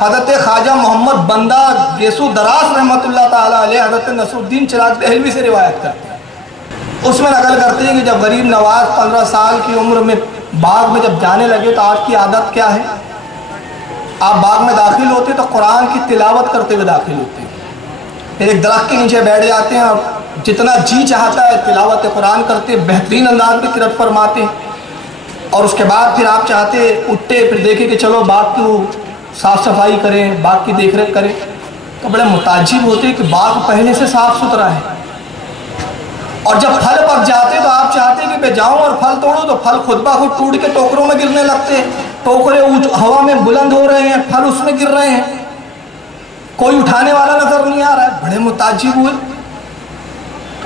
हज़रत ख्वाजा मोहम्मद बंदा गेसू दरास रहमतुल्लाह ताला अलैह हज़रत नसरुद्दीन चिराग दहलवी से रिवायत करते हैं। उसमें नकल करते हैं कि जब गरीब नवाज 15 साल की उम्र में बाग में जब जाने लगे तो आपकी आदत क्या है, आप बाग में दाखिल होते तो कुरान की तिलावत करते हुए दाखिल होते हैं, फिर एक दरख्त के नीचे बैठ जाते हैं और जितना जी चाहता है तिलावत कुरान करते, बेहतरीन अंदाज में किरत फरमाते हैं। और उसके बाद फिर आप चाहते उठते, फिर देखें कि चलो बाग की साफ़ सफाई करें, बाग की देख रेख करें, तो बड़े मुताज्जिब होते कि बाग पहले से साफ़ सुथरा है। और जब फल पक जाते तो आप चाहते कि मैं जाऊँ और फल तोड़ूँ, तो फल खुद ब खुद टूट के टोकरों में गिरने लगते हैं, टोकरे हवा में बुलंद हो रहे हैं, फल उसमें गिर रहे हैं, कोई उठाने वाला नजर नहीं आ रहा है। बड़े मुताज्जिब हुए।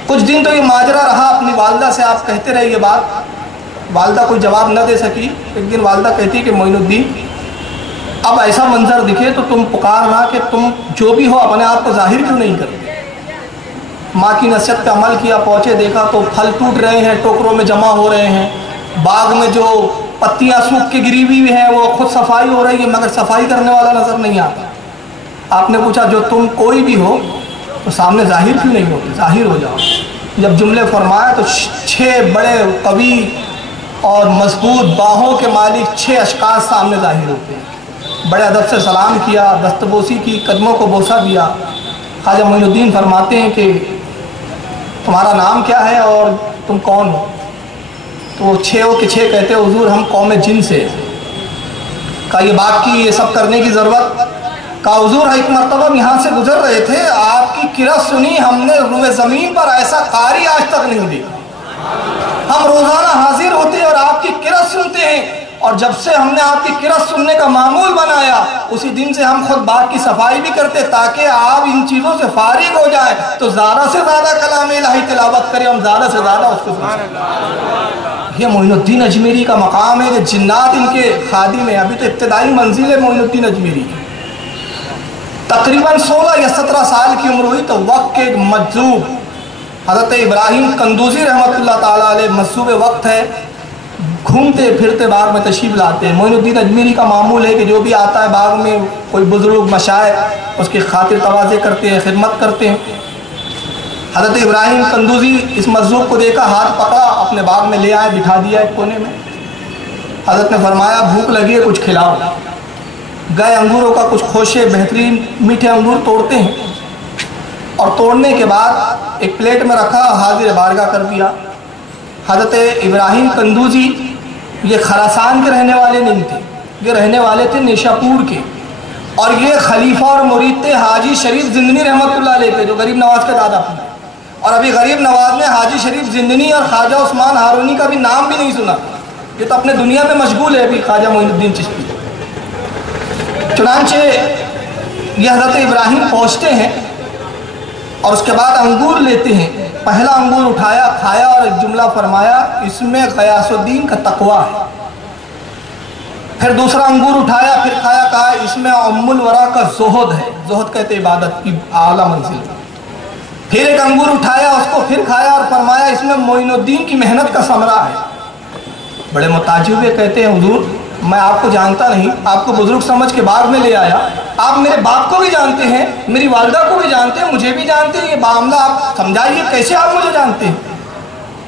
कुछ दिन तो ये माजरा रहा। अपनी वालदा से आप कहते रहे ये बात, वालदा कोई जवाब न दे सकी। एक दिन वालदा कहती है कि मोइनुद्दीन, अब ऐसा मंजर दिखे तो तुम पुकारना कि तुम जो भी हो अपने आप को जाहिर क्यों नहीं करते। माँ की नसीहत पे अमल किया, पहुँचे देखा तो फल टूट रहे हैं, टोकरों में जमा हो रहे हैं, बाग में जो पत्तियाँ सूख के गिरी हुई हैं वो खुद सफाई हो रही है, मगर सफाई करने वाला नज़र नहीं आता। आपने पूछा जो तुम कोई भी हो तो सामने जाहिर क्यों नहीं होते, जाहिर हो जाओ। जब जुमले फरमाया तो 6 बड़े कवि और मजबूत बाहों के मालिक 6 अशखास सामने जाहिर होते हैं। बड़े अदब से सलाम किया, दस्तबोसी की, कदमों को बोसा दिया। ख्वाजा मोइनुद्दीन फरमाते हैं कि तुम्हारा नाम क्या है और तुम कौन हो। तो वो 6 के 6 कहते हैं हुजूर हम कौम जिन से। कहा ये बात की ये सब करने की ज़रूरत। कहा हुजूर एक मरतबा हम यहाँ से गुजर रहे थे, आपकी किरत सुनी हमने, रुए ज़मीन पर ऐसा कारी आज तक नहीं देखा। हम रोज़ाना हाजिर होते हैं और आपकी किरत सुनते हैं, और जब से हमने आपकी किरत सुनने का मामूल बनाया उसी दिन से हम खुद बाग की सफाई भी करते ताकि आप इन चीज़ों से फारिग हो जाए तो ज़्यादा से ज़्यादा कलाम इलाही तिलावत करें, हम ज़्यादा से ज़्यादा उसको सुनें। ये मोइनुद्दीन अजमेरी का मकाम है कि जिन्नात इनके खादिम है। अभी तो इब्तदाई मंजिल है मोइनुद्दीन अजमेरी की। तकरीबन 16 या 17 साल की उम्र हुई तो वक्त के एक मजजूब हज़रत इब्राहिम कंदूजी रहमतुल्लाह ताला अलैह मजजूब वक्त है, घूमते फिरते बाग में तशरीफ़ लाते हैं। मोइनुद्दीन अजमेरी का मामूल है कि जो भी आता है बाग में, कोई बुजुर्ग मशाइख उसकी खातिर तवाज़े करते हैं, खिदमत करते हैं। हज़रत इब्राहिम कंदूजी इस मजजूब को देखा, हाथ पकड़ा, अपने बाग में ले आए, बिठा दिया एक कोने में। हज़रत ने फरमाया भूख लगी है कुछ खिलाओ। गए अंगूरों का कुछ खोशे बेहतरीन मीठे अंगूर तोड़ते हैं और तोड़ने के बाद एक प्लेट में रखा, हाजिर बारगाह कर दिया। हज़रत इब्राहिम कंदूजी ये खरासान के रहने वाले नहीं थे, ये रहने वाले थे निशापुर के, और ये खलीफा और मुरीद थे हाजी शरीफ जिंदनी रहमतुल्लाह अलैह के, जो गरीब नवाज के दादा थे। और अभी गरीब नवाज ने हाजी शरीफ जिंदनी और ख्वाजा उस्मान हारूनी का भी नाम भी नहीं सुना। ये तो अपने दुनिया में मशगूल है अभी ख्वाजा मोइनुद्दीन चिश्ती। चुनांचे ये हज़रत इब्राहिम पहुँचते हैं और उसके बाद अंगूर लेते हैं। पहला अंगूर उठाया, खाया और एक जुमला फरमाया इसमें गयासुद्दीन का तकवा है। फिर दूसरा अंगूर उठाया, फिर खाया, कहा इसमें उम्मुल वरा का ज़ुहद है। ज़ुहद कहते इबादत की आला मंजिल। फिर एक अंगूर उठाया, उसको फिर खाया और फरमाया इसमें मोइनुद्दीन की मेहनत का समरा है। बड़े मुताजिब हुए, कहते हैं हुजूर मैं आपको जानता नहीं, आपको बुजुर्ग समझ के बाग में ले आया, आप मेरे बाप को भी जानते हैं, मेरी वालदा को भी जानते हैं, मुझे भी जानते हैं, ये मामला आप समझाइए कैसे आप मुझे जानते हैं।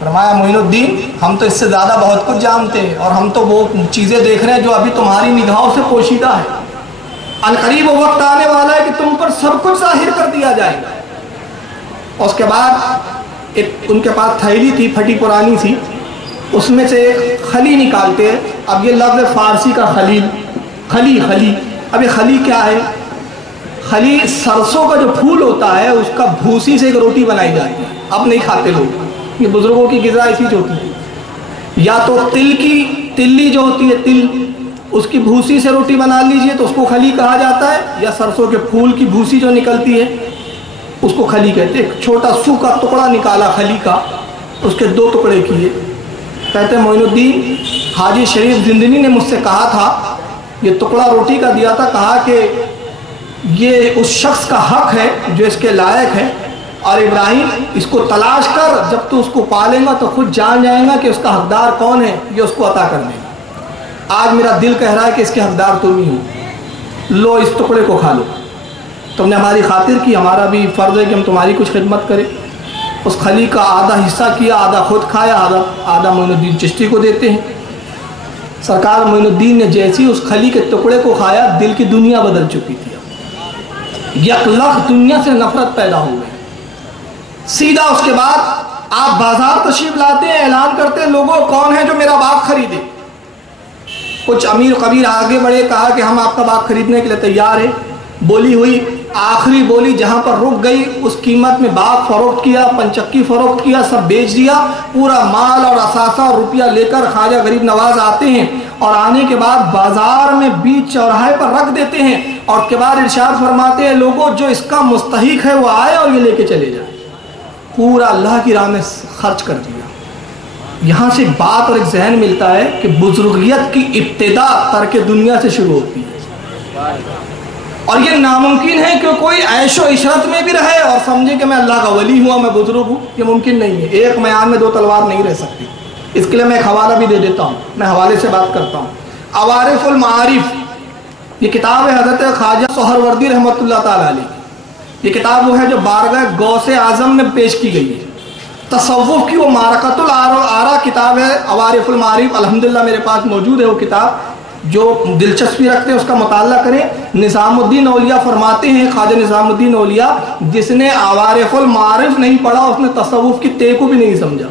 फरमाया मोइनुद्दीन हम तो इससे ज़्यादा बहुत कुछ जानते हैं और हम तो वो चीज़ें देख रहे हैं जो अभी तुम्हारी निगाहों से पोशीदा है। अनकरीब वो वक्त आने वाला है कि तुम पर सब कुछ जाहिर कर दिया जाएगा। उसके बाद एक उनके पास थैली थी फटी पुरानी सी, उसमें से खली निकालते हैं। अब ये लफ्ज़ फ़ारसी का खलील, खली खली, अब ये खली क्या है? खली सरसों का जो फूल होता है उसका भूसी से एक रोटी बनाई जाती है। अब नहीं खाते लोग, ये बुजुर्गों की ग़िज़ा ऐसी जो होती है। या तो तिल की तिल्ली जो होती है, तिल, उसकी भूसी से रोटी बना लीजिए तो उसको खली कहा जाता है, या सरसों के फूल की भूसी जो निकलती है उसको खली कहते हैं। एक छोटा सूखा टुकड़ा निकाला खली का, उसके 2 टुकड़े किए। कहते हैं मोइनुद्दीन हाजी शरीफ जिंदनी ने मुझसे कहा था, ये टुकड़ा रोटी का दिया था, कहा कि ये उस शख्स का हक है जो इसके लायक है, और इब्राहिम इसको तलाश कर, जब तू उसको पालेगा तो खुद जान जाएगा कि उसका हकदार कौन है, ये उसको अता कर देगा। आज मेरा दिल कह रहा है कि इसके हकदार तुम ही हो। लो इस टुकड़े को खा लो, तुमने हमारी खातिर की, हमारा भी फ़र्ज़ है कि हम तुम्हारी कुछ खिदमत करें। उस खली का आधा हिस्सा किया, आधा खुद खाया, आधा मोइनुद्दीन चिश्ती को देते हैं। सरकार मोइनुद्दीन ने जैसे ही उस खली के टुकड़े को खाया, दिल की दुनिया बदल चुकी थी। यकलख दुनिया से नफरत पैदा हो गई। सीधा उसके बाद आप बाजार तशरीफ लाते हैं, ऐलान करते हैं, लोगों कौन है जो मेरा बाग खरीदे। कुछ अमीर कबीर आगे बढ़े, कहा कि हम आपका बाग खरीदने के लिए तैयार है। बोली हुई, आखिरी बोली जहां पर रुक गई उस कीमत में बाग फरोख्त किया, पंचक्की फरोख्त किया, सब बेच दिया। पूरा माल और असासा और रुपया लेकर ख्वाजा गरीब नवाज आते हैं और आने के बाद बाजार में बीच चौराहे पर रख देते हैं और उसके बाद इरशाद फरमाते हैं, लोगों जो इसका मुस्तहिक है वो आए और ये लेके चले जाए। पूरा अल्लाह की राह में खर्च कर दिया। यहाँ से बात और एक जहन मिलता है कि बुजुर्गियत की इब्तिदा तर्क दुनिया से शुरू होती है और ये नामुमकिन है कि कोई ऐशो इशरत में भी रहे और समझे कि मैं अल्लाह का वली हुआ, मैं बुजुर्ग हूँ। ये मुमकिन नहीं है। एक म्यान में दो तलवार नहीं रह सकती। इसके लिए मैं एक हवाला भी दे देता हूँ, मैं हवाले से बात करता हूँ। अवारिफुल मारिफ, ये किताब है हज़रत ख्वाजा सोहरवर्दी रहमतुल्लाह ताला अलैह। ये किताब वो है जो बारगाह गौसे आजम में पेश की गई है। तसव्वुफ की वो मारकतुल आरा किताब है अवारिफुल मारिफ, अल्हम्दुलिल्लाह मेरे पास मौजूद है वो किताब। जो दिलचस्पी रखते हैं उसका मुताला करें। निज़ामुद्दीन औलिया फरमाते हैं, ख्वाजा निज़ामुद्दीन औलिया, जिसने अवारिफुल मारिफ नहीं पढ़ा उसने तसव्वुफ की ते को भी नहीं समझा।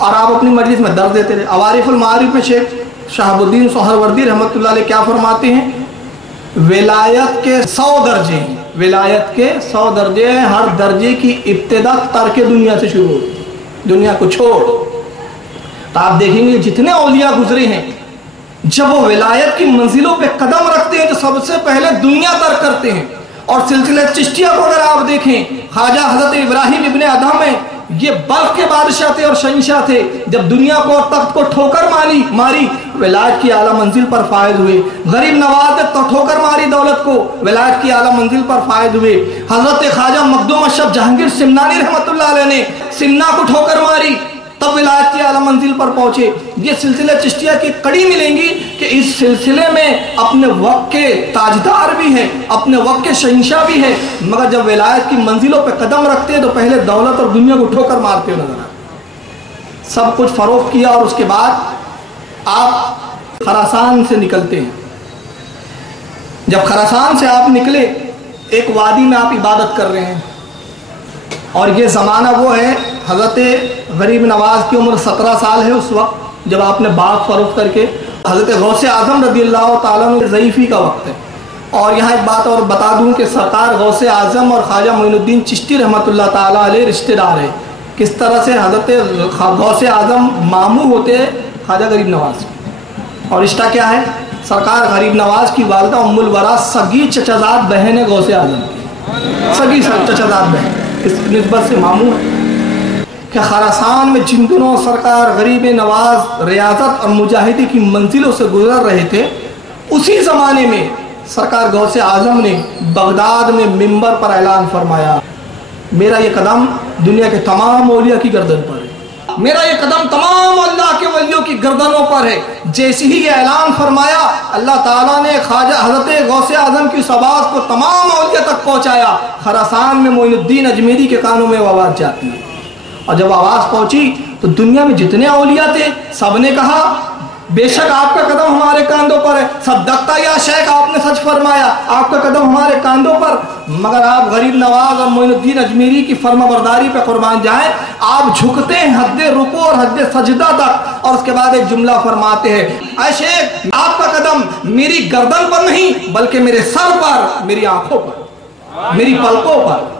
और आप अपनी मजलिस में दर्द देते रहे। अवारिफुल मारिफ में शेख शहाबुद्दीन सोहरवर्दी रहमतुल्लाह अलैह क्या फरमाते हैं, विलायत के 100 दर्जे हैं, विलायत के 100 दर्जे हैं। हर दर्जे की इब्तिदा तर्क दुनिया से शुरू होती है, दुनिया को छोड़। तो आप देखेंगे जितने औलिया गुजरे हैं, जब वो विलायत की मंजिलों पे कदम रखते हैं तो सबसे पहले दुनिया तर्क करते हैं। और सिलसिले चिश्तिया को अगर आप देखें, ख्वाजा हजरत इब्राहिम इब्ने अदहम है, ये बल्ख के बादशाह थे और शहंशाह थे। जब दुनिया को और तख्त को ठोकर मारी विलायत की आला मंजिल पर फायद हुए। गरीब नवाज ने तो ठोकर मारी दौलत को, विलायत की आला मंजिल पर फायद हुए। हजरत ख्वाजा मखदूम अशरफ जहांगीर सिमनानी रहमतुल्लाह अलैह ने सिमना को ठोकर मारी, तब विलायत की आला मंजिल पर पहुंचे। ये सिलसिले चिश्तिया की कड़ी मिलेंगी कि इस सिलसिले में अपने वक्त के ताजदार भी हैं, अपने वक्त के शहंशाह भी हैं, मगर जब विलायत की मंजिलों पर कदम रखते हैं तो पहले दौलत और दुनिया को ठोकर मारते हुए नजर आते। सब कुछ फरोख्त किया और उसके बाद आप खरासान से निकलते हैं। जब खरासान से आप निकले, एक वादी में आप इबादत कर रहे हैं और ये ज़माना वो है, हज़रत गरीब नवाज की उम्र 17 साल है उस वक्त जब आपने बाग फरोख्त करके। हज़रत गौसे आज़म रज़ियल्लाहु ताला अन्हु ज़ईफ़ी का वक्त है। और यहाँ एक बात और बता दूँ कि सरकार गौसे आज़म और ख्वाजा मोइनुद्दीन चिश्ती रहमतुल्लाह ताला अलैह रिश्तेदार है। किस तरह से हज़रत गौसे आज़म मामू होते हैं ख्वाजा गरीब नवाज, और रिश्ता क्या है, सरकार गरीब नवाज की वालदा उम्मुल वरा सगी चचाजाद बहन है गौसे आज़म की, सगी चचाजाद बहन, इस निस्बत से मामू है। कि खरासान में जिन दिनों सरकार गरीब नवाज रियासत और मुजाहिदी की मंजिलों से गुजर रहे थे, उसी ज़माने में सरकार गौसे आज़म ने बगदाद में मिंबर पर ऐलान फरमाया, मेरा ये कदम दुनिया के तमाम औलिया की गर्दन पर है, मेरा ये कदम तमाम अल्लाह के वलियों की गर्दनों पर है। जैसे ही ये ऐलान फरमाया, अल्लाह ताला ने ख्वाजा हज़रत गौसे आज़म की आवाज़ को तमाम औलिया तक पहुँचाया। खरासान में मोइनुद्दीन अजमेरी के कानों में वो आवाज़ जाती है, और जब आवाज़ पहुँची तो दुनिया में जितने औलिया थे सब ने कहा, बेशक आपका कदम हमारे कांधों पर है, सद्दक़ता या शेख, आपने सच फरमाया, आपका कदम हमारे कांधों पर। मगर आप गरीब नवाज और मोइनुद्दीन अजमेरी की फर्माबरदारी पे कुर्बान जाएं। आप झुकते हैं हद्दे रुकू और हद्दे सजदा तक, और उसके बाद एक जुमला फरमाते हैं, ऐ शेख आपका कदम मेरी गर्दन पर नहीं बल्कि मेरे सर पर, मेरी आंखों पर, मेरी पलकों पर।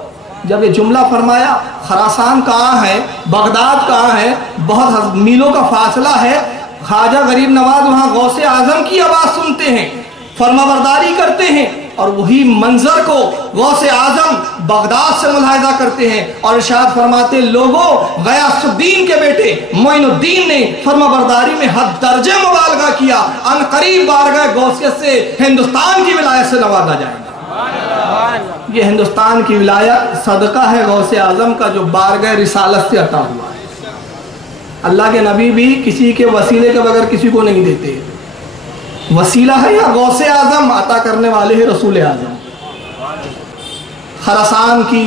जब ये जुमला फरमाया, खरासान कहाँ है, बगदाद कहाँ है, बहुत मीलों का फासला है। ख्वाजा गरीब नवाज वहाँ गौसे आज़म की आवाज़ सुनते हैं, फरमाबरदारी करते हैं, और वही मंजर को गौसे आज़म बगदाद से मुलाहिजा करते हैं और इरशाद फरमाते, लोगों गयासुद्दीन के बेटे मोइनुद्दीन ने फरमाबरदारी में हद दर्जे मुबालगा किया, अनकरीब बारगाह गौसियत से हिंदुस्तान की विलायत से नवाजा जाएगा। ये हिंदुस्तान की विलायत सदका है गौसे आज़म का जो बारगाह रिसालत से अता हुआ है। अल्लाह के नबी भी किसी के वसीले के बगैर किसी को नहीं देते। वसीला है या गौसे आजम अता करने वाले हैं रसूल आजम। खरासान की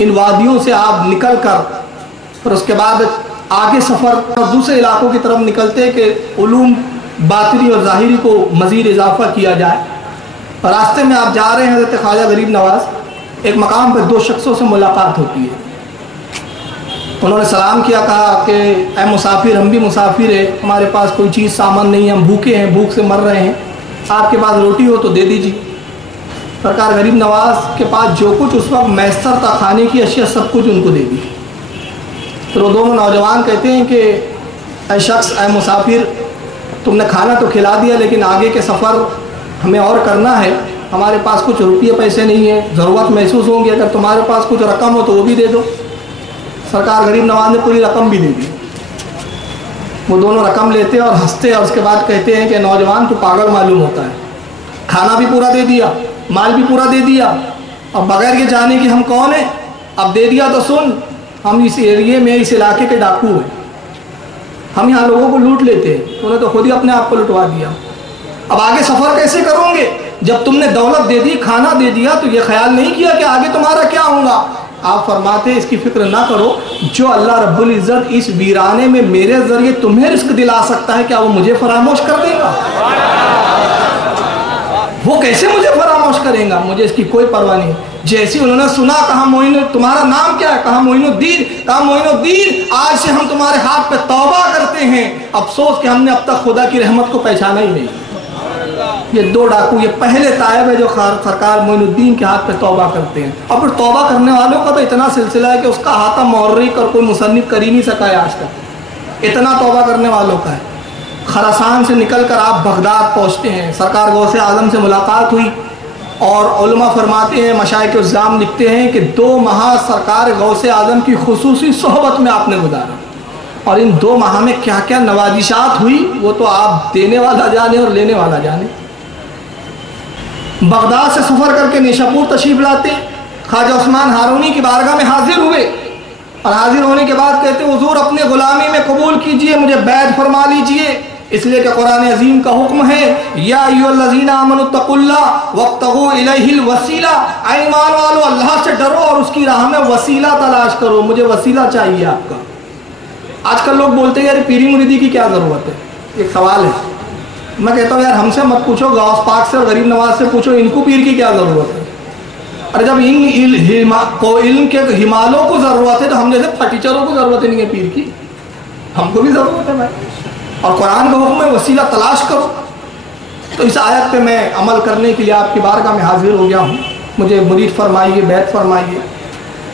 इन वादियों से आप निकल कर और उसके बाद आगे सफ़र और दूसरे इलाकों की तरफ निकलते कि उलूम बातिनी और ज़ाहिरी को मज़ीद इजाफा किया जाए। रास्ते में आप जा रहे हैं, हज़रत ख्वाजा गरीब नवाज़ एक मकाम पर दो शख्सों से मुलाकात होती है। उन्होंने सलाम किया, कहा कि ऐ मुसाफिर, हम भी मुसाफिर हैं, हमारे पास कोई चीज़ सामान नहीं है, हम भूखे हैं, भूख से मर रहे हैं, आपके पास रोटी हो तो दे दीजिए। सरकार गरीब नवाज़ के पास जो कुछ उस वक्त मैसर था, खाने की अशिया, सब कुछ उनको दे दी। तो वो दोनों नौजवान कहते हैं कि ऐ शख्स, ऐ मुसाफिर, तुमने खाना तो खिला दिया लेकिन आगे के सफ़र हमें और करना है, हमारे पास कुछ रुपये पैसे नहीं है, ज़रूरत महसूस होंगी, अगर तुम्हारे पास कुछ रकम हो तो वो भी दे दो। सरकार गरीब नवाज ने पूरी रकम भी दे दी। वो दोनों रकम लेते और हंसते और उसके बाद कहते हैं कि नौजवान तू पागल मालूम होता है, खाना भी पूरा दे दिया, माल भी पूरा दे दिया, अब बगैर ये जाने कि हम कौन हैं, अब दे दिया तो सुन, हम इस एरिए में, इस इलाके के डाकू हैं, हम यहाँ लोगों को लूट लेते हैं। उन्होंने तो खुद ही अपने आप को लुटवा दिया। अब आगे सफ़र कैसे करोगे? जब तुमने दौलत दे दी, खाना दे दिया, तो ये ख्याल नहीं किया कि आगे तुम्हारा क्या होगा। आप फरमाते इसकी फिक्र ना करो, जो अल्लाह रब्बुल इज़्ज़त इस वीराने में मेरे ज़रिए तुम्हें रिस्क दिला सकता है, क्या वो मुझे फरामोश कर देगा? वो कैसे मुझे फरामोश करेगा? मुझे इसकी कोई परवाह नहीं। जैसे उन्होंने सुना, कहा मोइन, तुम्हारा नाम क्या है? कहा मोइनुद्दीन। कहा मोइनुद्दीन, आज से हम तुम्हारे हाथ पे तौबा करते हैं, अफसोस कि हमने अब तक खुदा की रहमत को पहचाना ही नहीं। ये दो डाकू, ये पहले तायब है जो सरकार मोइनुद्दीन के हाथ पे तौबा करते हैं। और फिर तौबा करने वालों का तो इतना सिलसिला है कि उसका हाथा मुहर्रिक और कोई मुसन्निफ कर ही नहीं सका है आज तक, इतना तौबा करने वालों का है। खरासान से निकल कर आप बगदाद पहुँचते हैं, सरकार गौसे आजम से मुलाकात हुई और उलमा फरमाते हैं, मशाइख उज़्ज़ाम लिखते हैं कि 2 माह सरकार गौसे आजम की खुसूसी सोहबत में आपने गुजारा, और इन 2 माह में क्या क्या नवाजिशात हुई वो तो आप देने वाला जाने और लेने वाला जाने। बगदाद से सफ़र करके निशापुर तशरीफ लाते, ख्वाजा उस्मान हारूनी की बारगाह में हाजिर हुए और हाजिर होने के बाद कहते हुजूर अपने गुलामी में कबूल कीजिए, मुझे बैत फरमा लीजिए, इसलिए कि कुरान अजीम का हुक्म है, या अय्युहल्लज़ीना आमनुत्तकुल्लाह वब्तगू इलैहिल वसीला, ईमान वालो अल्लाह से डरो और उसकी राह में वसीला तलाश करो, मुझे वसीला चाहिए आपका। आजकल लोग बोलते हैं यार पीरी मुरीदी की क्या ज़रूरत है। एक सवाल है, मैं कहता हूँ यार हमसे मत पूछो, गौस पाक से और गरीब नवाज से पूछो, इनको पीर की क्या ज़रूरत है। अरे जब इन इल्म के हिमालों को ज़रूरत है तो हम जैसे फटीचरों को ज़रूरत नहीं है पीर की, हमको भी ज़रूरत है भाई। और कुरान का हुक्म है वसीला तलाश करो। तो इस आयत पे मैं अमल करने के लिए आपकी बारगाह में हाजिर हो गया हूँ, मुझे मुरीद फरमाइए, बैत फरमाइए।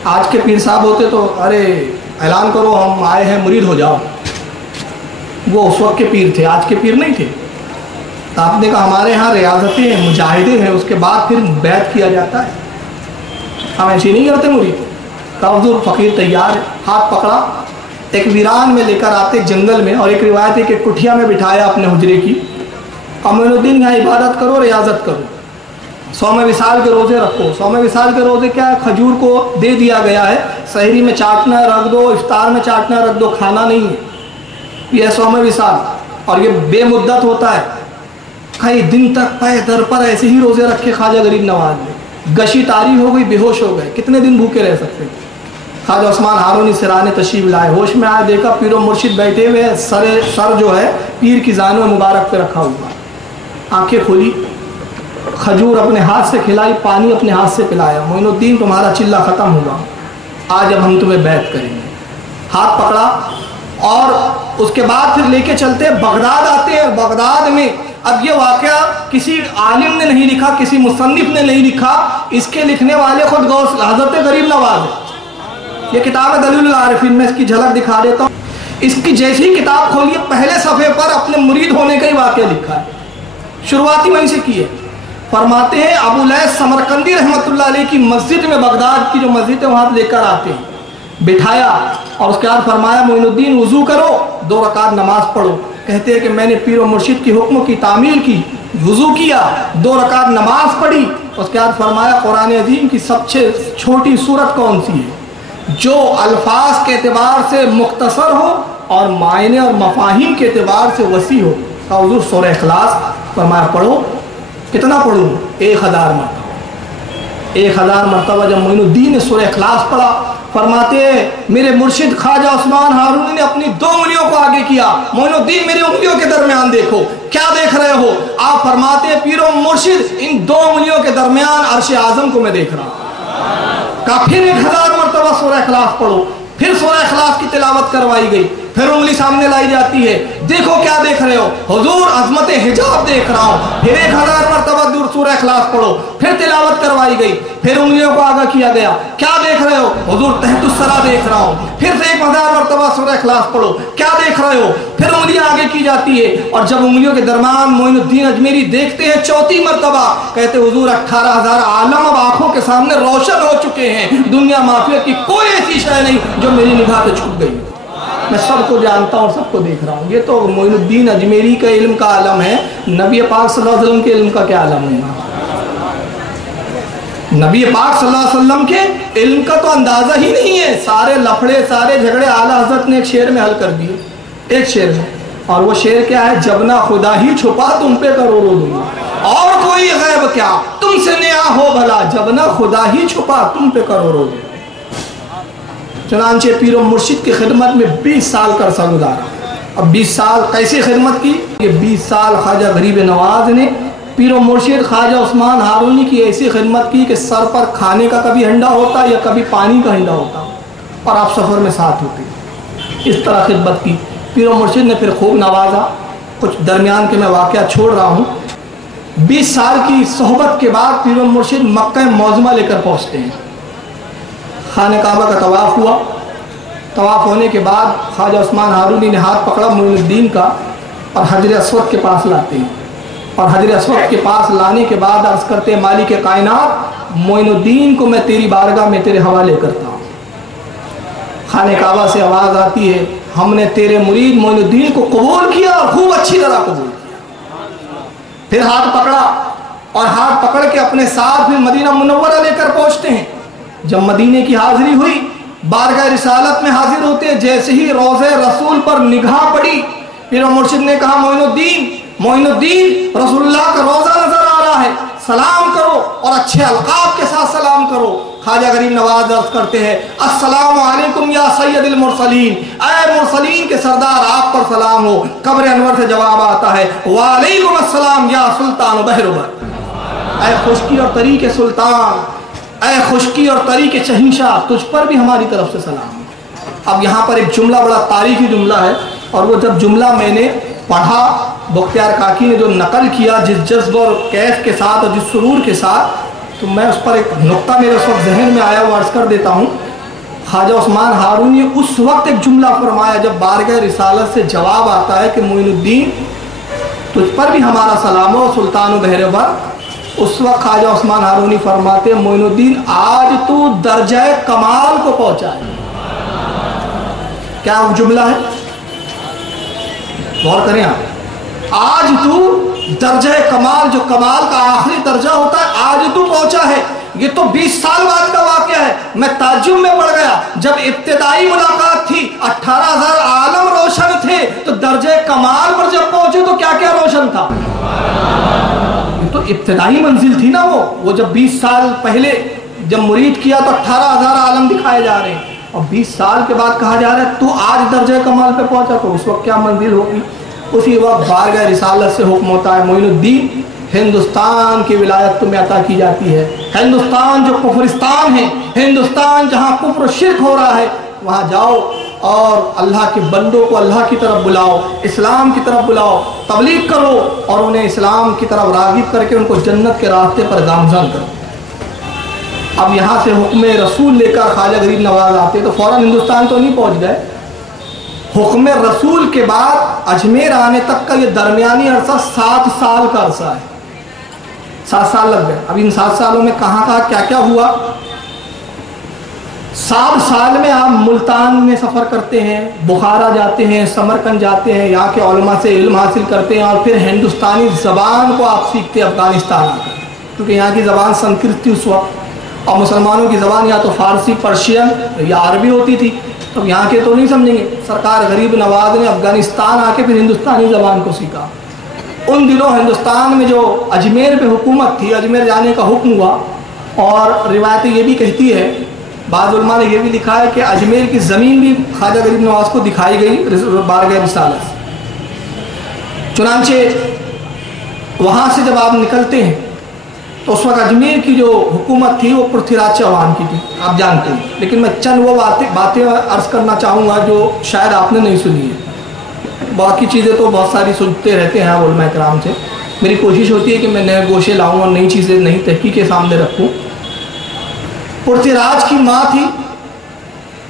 आज के पीर साहब होते तो अरे ऐलान करो हम आए हैं, मुरीद हो जाओ। वो उस वक्त के पीर थे, आज के पीर नहीं थे। तो आपने कहा हमारे यहाँ रियाजतें हैं, मुजाहिदे हैं, उसके बाद फिर बैत किया जाता है, हम ऐसे नहीं करते मुरीद। हुजूर फ़कीर तैयार है, हाथ पकड़ा, एक वीरान में लेकर आते जंगल में, और एक रिवायत है कि कुठिया में बिठाया अपने हुजरे की, मोइनुद्दीन यहाँ इबादत करो, रियाजत करो, 100 विसाल के रोज़े रखो। 100 विसाल के रोज़े क्या है? खजूर को दे दिया गया है, सहरी में चाटना रख दो, इफ्तार में चाटना रख दो, खाना नहीं है। यह 100 विसाल और ये बेमुद्दत होता है। कई दिन तक पाए दर पर ऐसे ही रोज़े रखे ख्वाजा गरीब नवाज ने, गशी तारी हो गई, बेहोश हो गए, कितने दिन भूखे रह सकते। ख्वाजा उस्मान हारूनी सिराने तशरीफ लाए, होश में आए, देखा पीरो मुर्शिद बैठे हुए, सर जो है पीर की जानो मुबारक पे रखा हुआ। आंखें खोली, खजूर अपने हाथ से खिलाई, पानी अपने हाथ से पिलाया। मोइनुद्दीन तुम्हारा चिल्ला ख़त्म हुआ, आज अब हम तुम्हें बैत करेंगे। हाथ पकड़ा और उसके बाद फिर लेके चलते बगदाद आते हैं। बगदाद में अब ये वाक़या किसी आलिम ने नहीं लिखा, किसी मुसन्निफ ने नहीं लिखा, इसके लिखने वाले खुद गौस हज़रत गरीब नवाज है। ये किताब है दलीलुल आरिफीन, में इसकी झलक दिखा देता हूँ। इसकी जैसी ही किताब खोलिए, पहले सफ़े पर अपने मुरीद होने का ही वाक़या लिखा है, शुरुआती वहीं से की है। फरमाते हैं अबू लैस समरकंदी रहमतुल्लाह अलैह की मस्जिद में, बगदाद की जो मस्जिद है वहाँ लेकर आते हैं, बिठाया और उसके बाद फरमाया मोइनुद्दीन वज़ू करो, 2 रकात नमाज पढ़ो। कहते हैं कि मैंने पीर व मुर्शिद की हुक्म की तामील की, वज़ू किया, 2 रकात नमाज पढ़ी। उसके बाद फरमाया कुरान अज़ीम की सबसे छोटी सूरत कौन सी है जो अल्फाज के एतबार से मुख्तसर हो और मायने और मफाहिम के एतबार से वसी हो? हुज़ूर सूरह इखलास। फरमाया पढ़ो। कितना पढ़ूँ? 1000 मरतबा। 1000 मरतबा जब मोइनुद्दीन ने सूरह इखलास पढ़ा, फरमाते मेरे मुर्शिद ख्वाजा उस्मान हारूनी ने अपनी 2 उंगलियों को आगे किया। मोइनुद्दीन मेरी उंगलियों के दरमियान देखो, क्या देख रहे हो? आप फरमाते पीरो मुर्शिद इन 2 उंगलियों के दरमियान अर्श आजम को मैं देख रहा हूँ। कहा फिर 1000 मरतबा सूरह इखलास पढ़ो। फिर सूरह इखलास की तिलावत करवाई गई। फिर उंगली सामने लाई जाती है, देखो क्या देख रहे हो? हुजूर अजमत हिजाब देख रहा हूँ। फिर 1000 मरतबा दूर सूरह इखलास पढ़ो। फिर तिलावत करवाई गई। फिर उंगलियों को आगे किया गया, क्या देख रहे हो? हुजूर तहतुस्सरा देख रहा हूँ। फिर से 1000 मरतबा सूरह इखलास पढ़ो, क्या देख रहे हो? फिर उंगलियां आगे की जाती है, और जब उंगलियों के दरमियान मोइनुद्दीन अजमेरी देखते हैं 4थी मरतबा, कहते हुजूर 18000 आलम अब आंखों के सामने रोशन हो चुके हैं। दुनिया माफिया की कोई ऐसी शय नहीं जो मेरी निगाह से छूट गई। मैं सबको जानता हूँ और सबको देख रहा हूँ। ये तो मोइनुद्दीन अजमेरी का इल्म का आलम है। नबी पाक सल्लल्लाहु अलैहि वसल्लम के इल्म का क्या आलम है? नबी पाक सल्लल्लाहु अलैहि वसल्लम के इल्म का तो अंदाजा ही नहीं है। सारे लफड़े, सारे झगड़े आला हजरत ने एक शेर में हल कर दिए, एक शेर में। और वो शेर क्या है? जब ना खुदा ही छुपा तुम पे करोड़ों दूंगा, और कोई गैब क्या तुमसे नया हो भला, जब ना खुदा ही छुपा तुम पे करोड़ों दूंगा। चुनांचे पीरो मुर्शिद की खिदमत में 20 साल का अरसा गुजारा। अब 20 साल कैसी खिदमत की? ये 20 साल ख्वाजा गरीब नवाज ने पीरो मुर्शिद ख्वाजा उस्मान हारूनी की ऐसी खिदमत की कि सर पर खाने का कभी हंडा होता या कभी पानी का हंडा होता, और आप सफ़र में साथ होते। इस तरह खिदमत की पीरो मुर्शिद ने। फिर खूब नवाजा। कुछ दरमियान के मैं वाक़या छोड़ रहा हूँ। 20 साल की सोहबत के बाद पीरो मुर्शिद मक्का मौज़मा लेकर पहुँचते हैं। खाने काबा का तवाफ़ हुआ। तवाफ़ होने के बाद ख्वाजा उस्मान हारूनी ने हाथ पकड़ा मोइनुद्दीन का और हजर अस्वद के पास लाते हैं। और हजर अस्वद के पास लाने के बाद अर्ज़ करते हैं मालिक कायनात, मोइनुद्दीन को मैं तेरी बारगाह में तेरे हवाले करता हूँ। खाने काबा से आवाज़ आती है, हमने तेरे मुरीद मोइनुद्दीन को कबूल किया और खूब अच्छी तरह कबूल किया। फिर हाथ पकड़ा, और हाथ पकड़ के अपने साथ फिर मदीना मुनव्वरा लेकर पहुँचते हैं। जब मदीने की हाजिरी हुई, बारगाह रिसालत में हाजिर होते हैं। जैसे ही रोज़े रसूल पर निगाह पड़ी, फिर मुर्शिद ने कहा मोइनुद्दीन, मोइनुद्दीन रसूलुल्लाह का रोज़ा नजर आ रहा है, सलाम करो और अच्छे अलकाब के साथ सलाम करो। ख्वाजा गरीब नवाज अर्ज़ करते हैं अस्सलामु अलैकुम या सैयदुल मुरसलीन, ऐ मुरसलीन के सरदार आप पर सलाम हो। कब्र अनवर से जवाब आता है वालेकुम अस्सलाम या सुल्तान बहरुबर, ऐ खुशकी और तरी के सुल्तान, ऐ खुशकी और तरी के शहंशाह, तुझ पर भी हमारी तरफ से सलाम। अब यहाँ पर एक जुमला बड़ा तारीखी जुमला है, और वो जब जुमला मैंने पढ़ा, बख्तियार काकी ने जो नकल किया जिस जज्ब और कैफ के साथ और जिस सुरूर के साथ, तो मैं उस पर एक नुक्ता मेरे उस वक्त जहन में आया, वो अर्ज़ कर देता हूँ। ख्वाजा उस्मान हारूनी उस वक्त एक जुमला फरमाया जब बारगाह रिसालत से जवाब आता है कि मोइनुद्दीन तुझ पर भी हमारा सलाम हो सुल्तान बहरबर। उस वक्त ख्वाजा उस्मान हारूनी फरमाते मोइनुद्दीन आज तू दर्जा कमाल को पहुंचा है। क्या जुमला है? गौर करें आप। आज तू दर्जा कमाल, जो कमाल का आखिरी दर्जा होता है, आज तू पहुंचा है। ये तो 20 साल बाद का वाकया है। मैं ताज्जुब में पड़ गया। जब इब्तिदाई मुलाकात थी 18,000 आलम रोशन थे, तो दर्जे कमाल पर जब पहुंचे तो क्या क्या रोशन था? ये तो इब्तिदाई मंजिल थी ना। वो जब 20 साल पहले जब मुरीद किया तो 18,000 आलम दिखाए जा रहे हैं, और 20 साल के बाद कहा जा रहा है तू आज दर्जे कमाल पे पहुंचा, तो उस वक्त क्या मंजिल होगी? उसी वक्त बारगाह रिसालत से हुक्म होता है मोइनुद्दीन हिंदुस्तान की विलायत तुम्हें अता की जाती है। हिंदुस्तान जो कुफरिस्तान है, हिंदुस्तान जहाँ कुफ्र शिर्क हो रहा है, वहाँ जाओ और अल्लाह के बंदों को अल्लाह की तरफ बुलाओ, इस्लाम की तरफ बुलाओ, तबलीग करो और उन्हें इस्लाम की तरफ रागिब करके उनको जन्नत के रास्ते पर गामज़न करो। अब यहाँ से हुक्म रसूल लेकर ख्वाजा गरीब नवाज आते तो फ़ौरन हिंदुस्तान तो नहीं पहुँच गए। हुक्म रसूल के बाद अजमेर आने तक का ये दरमियानी अरसा 7 साल का अरसा है। 7 साल लग गए। अब इन 7 सालों में कहाँ कहाँ क्या क्या हुआ? 7 साल में आप मुल्तान में सफ़र करते हैं, बुखारा जाते हैं, समरकंद जाते हैं, यहाँ के उलमा से इल्म हासिल करते हैं, और फिर हिंदुस्तानी ज़बान को आप सीखते हैं अफ़गानिस्तान आकर, क्योंकि यहाँ की ज़बान संस्कृत थी उस वक्त, और मुसलमानों की ज़बान या तो फ़ारसी, पर्शियन या अरबी होती थी। तो यहाँ के तो नहीं समझेंगे। सरकार गरीब नवाज ने अफ़गानिस्तान आके फिर हिंदुस्तानी ज़बान को सीखा। उन दिनों हिंदुस्तान में जो अजमेर पे हुकूमत थी, अजमेर जाने का हुक्म हुआ, और रिवायतें ये भी कहती है, बाद उलमा ने ये भी लिखा है कि अजमेर की ज़मीन भी ख्वाजा गरीब नवाज को दिखाई गई बारगाह रिसालत। चुनांचे वहाँ से जब आप निकलते हैं तो उस वक्त अजमेर की जो हुकूमत थी वो पृथ्वीराज चौहान की थी, आप जानते हैं। लेकिन मैं चंद वो बातें अर्ज़ करना चाहूँगा जो शायद आपने नहीं सुनी है। बाकी चीज़ें तो बहुत सारी सुनते रहते हैं उलमा इकराम से। मेरी कोशिश होती है कि मैं नए गोशे लाऊँ और नई चीज़ें, नई तहकीक के सामने रखूँ। पृथ्वीराज की माँ थी,